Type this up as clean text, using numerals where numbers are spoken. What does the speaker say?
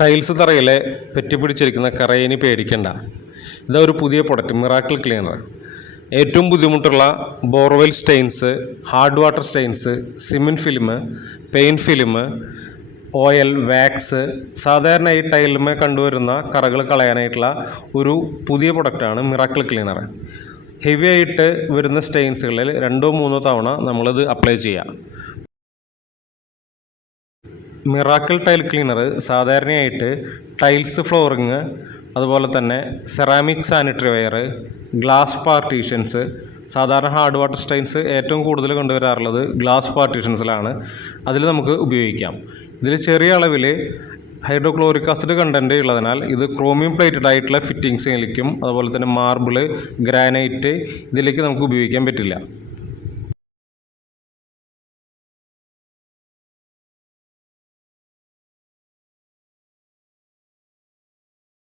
Tiles തറയിലെ പറ്റിപ്പിടിച്ചിരിക്കുന്ന കറയിനി പേടിക്കണ്ട. ഇതൊരു പുതിയ പ്രൊഡക്റ്റ്, മിറാക്കിൾ ക്ലീനർ. ഏറ്റവും ബുദ്ധിമുട്ടുള്ള borewell Staines, hard water Staines, cement film, paint film, oil, wax, സാധാരണ ഈ ടൈലിന്മേൽ കണ്ടുവരുന്ന കറകൾ കളയാനായിട്ടുള്ള ഒരു പുതിയ പ്രൊഡക്റ്റാണ് മിറാക്കിൾ ക്ലീനർ. ഹെവി ആയിട്ട് വരുന്ന സ്റ്റെയിൻസുകളിൽ 2-3 തവണ നമ്മളിത് അപ്ലൈ ചെയ്യുക. മിറാക്കിൾ ടൈൽ ക്ലീനർ സാധാരണയായിട്ട് ടൈൽസ് ഫ്ലോറിങ്, അതുപോലെ തന്നെ ceramic sanitary ware, glass partitions, സാധാരണ ഹാർഡ് വാട്ടർ സ്റ്റെയിൻസ് ഏറ്റവും കൂടുതൽ കണ്ടുവരാറുള്ളത് ഗ്ലാസ് പാർട്ടീഷൻസിലാണ്. അതിൽ നമുക്ക് ഉപയോഗിക്കാം. ഇതിൽ ചെറിയ അളവിൽ ഹൈഡ്രോക്ലോറിക് ആസിഡ് കണ്ടൻറ്റ് ഉള്ളതിനാൽ ഇത് ക്രോമിയം പ്ലേറ്റഡ് ആയിട്ടുള്ള ഫിറ്റിങ്സിലേക്കും അതുപോലെ തന്നെ മാർബിള്, ഗ്രാനൈറ്റ് ഇതിലേക്ക് നമുക്ക് ഉപയോഗിക്കാൻ പറ്റില്ല.